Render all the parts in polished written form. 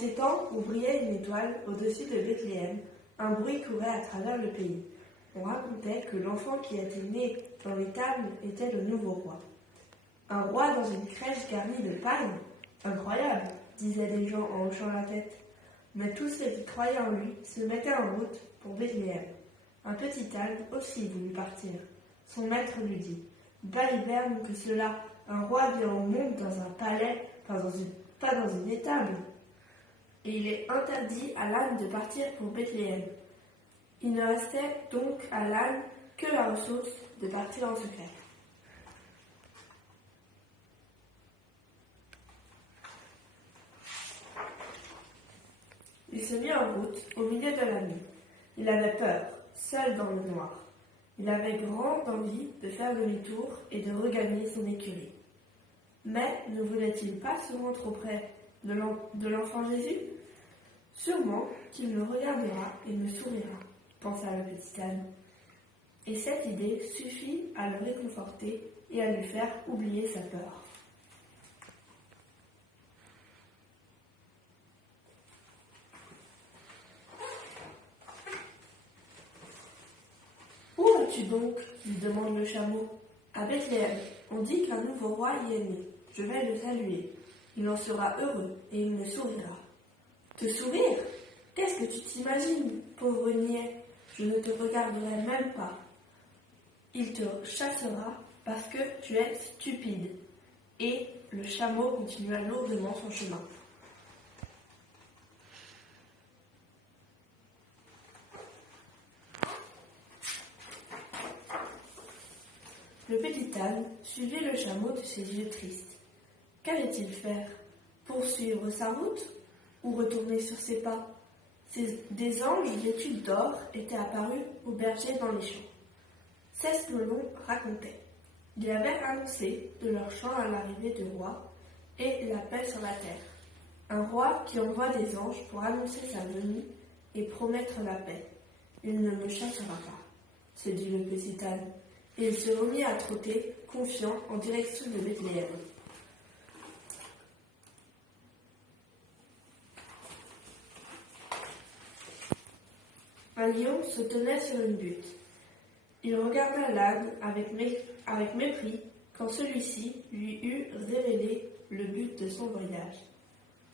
ces temps où brillait une étoile au-dessus de Bethléem, un bruit courait à travers le pays. On racontait que l'enfant qui était né dans l'étable était le nouveau roi. Un roi dans une crèche garnie de palmes? Incroyable, disaient les gens en hochant la tête. Mais tous ceux qui croyaient en lui se mettaient en route pour Bethléem. Un petit âne aussi voulut partir. Son maître lui dit: Baliverne que cela, un roi vient au monde dans un palais, pas dans une étable. Et il est interdit à l'âne de partir pour Bethléem. Il ne restait donc à l'âne que la ressource de partir en secret. Il se mit en route au milieu de la nuit. Il avait peur, seul dans le noir. Il avait grande envie de faire demi-tour et de regagner son écurie. Mais ne voulait-il pas se rendre trop près de l'enfant Jésus? Sûrement qu'il me regardera et me sourira, pensa le petit âne. Et cette idée suffit à le réconforter et à lui faire oublier sa peur. Où vas-tu donc? Lui demande le chameau. À Bethléem, on dit qu'un nouveau roi y est né. Je vais le saluer. Il en sera heureux et il me sourira. Te sourire? Qu'est-ce que tu t'imagines, pauvre niais? Je ne te regarderai même pas. Il te chassera parce que tu es stupide. Et le chameau continua lourdement son chemin. Le petit âne suivit le chameau de ses yeux tristes. Qu'allait-il faire? Poursuivre sa route ou retourner sur ses pas? Des anges vêtus d'or étaient apparus aux bergers dans les champs. C'est ce que l'on racontait. Il avait annoncé de leur chant à l'arrivée du roi et la paix sur la terre. Un roi qui envoie des anges pour annoncer sa venue et promettre la paix. Il ne me chassera pas, se dit le petit âne, et il se remit à trotter, confiant, en direction de Bethléem. Un lion se tenait sur une butte. Il regarda l'âne avec mépris quand celui-ci lui eut révélé le but de son voyage.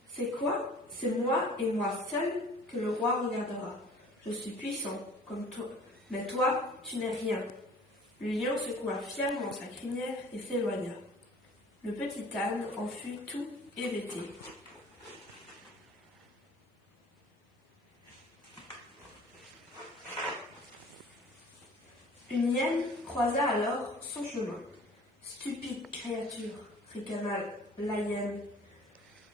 C'est quoi? C'est moi et moi seul que le roi regardera. Je suis puissant comme toi, mais toi, tu n'es rien. Le lion secoua fièrement sa crinière et s'éloigna. Le petit âne en fut tout hébété. Une hyène croisa alors son chemin. « Stupide créature, ricana la hyène,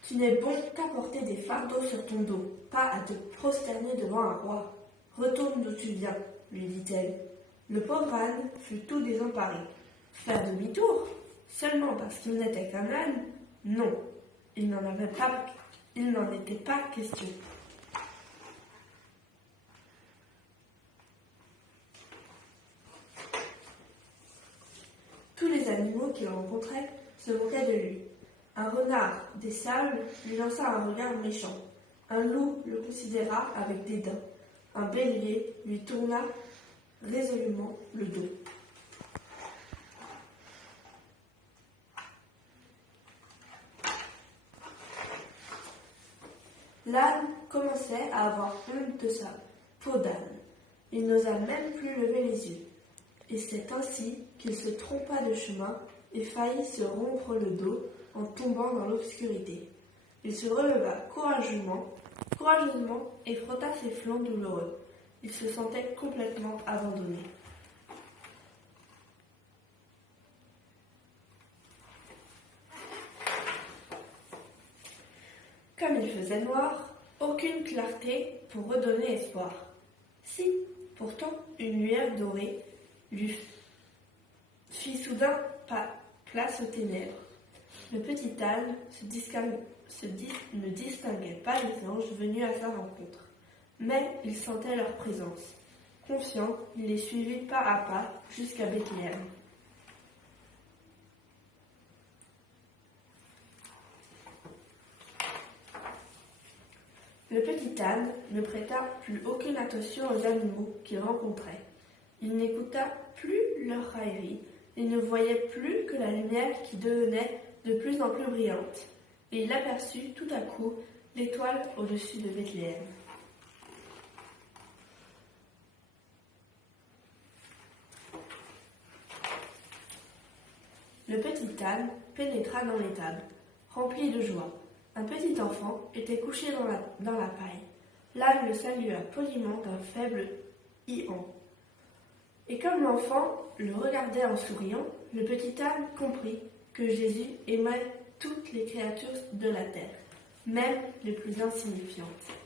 tu n'es bon qu'à porter des fardeaux sur ton dos, pas à te prosterner devant un roi. Retourne d'où tu viens, lui dit-elle. Le pauvre âne fut tout désemparé. Faire demi-tour, seulement parce qu'il n'était qu'un âne? Non, il n'en était pas question. Tous les animaux qu'il rencontrait se moquaient de lui. Un renard des sables lui lança un regard méchant. Un loup le considéra avec dédain. Un bélier lui tourna résolument le dos. L'âne commençait à avoir honte de sa peau d'âne. Il n'osa même plus lever les yeux. Et c'est ainsi qu'il se trompa de chemin et faillit se rompre le dos en tombant dans l'obscurité. Il se releva courageusement et frotta ses flancs douloureux. Il se sentait complètement abandonné. Comme il faisait noir, aucune clarté pour redonner espoir. Si, pourtant, une lueur dorée lui fit soudain place aux ténèbres. Le petit âne ne distinguait pas les anges venus à sa rencontre, mais il sentait leur présence. Confiant, il les suivit pas à pas jusqu'à Bethléem. Le petit âne ne prêta plus aucune attention aux animaux qu'il rencontrait. Il n'écouta plus leurs railleries et ne voyait plus que la lumière qui devenait de plus en plus brillante. Et il aperçut tout à coup l'étoile au-dessus de Bethléem. Le petit âne pénétra dans l'étable, rempli de joie. Un petit enfant était couché dans la paille. L'âne le salua poliment d'un faible hi-han. Et comme l'enfant le regardait en souriant, le petit âne comprit que Jésus aimait toutes les créatures de la terre, même les plus insignifiantes.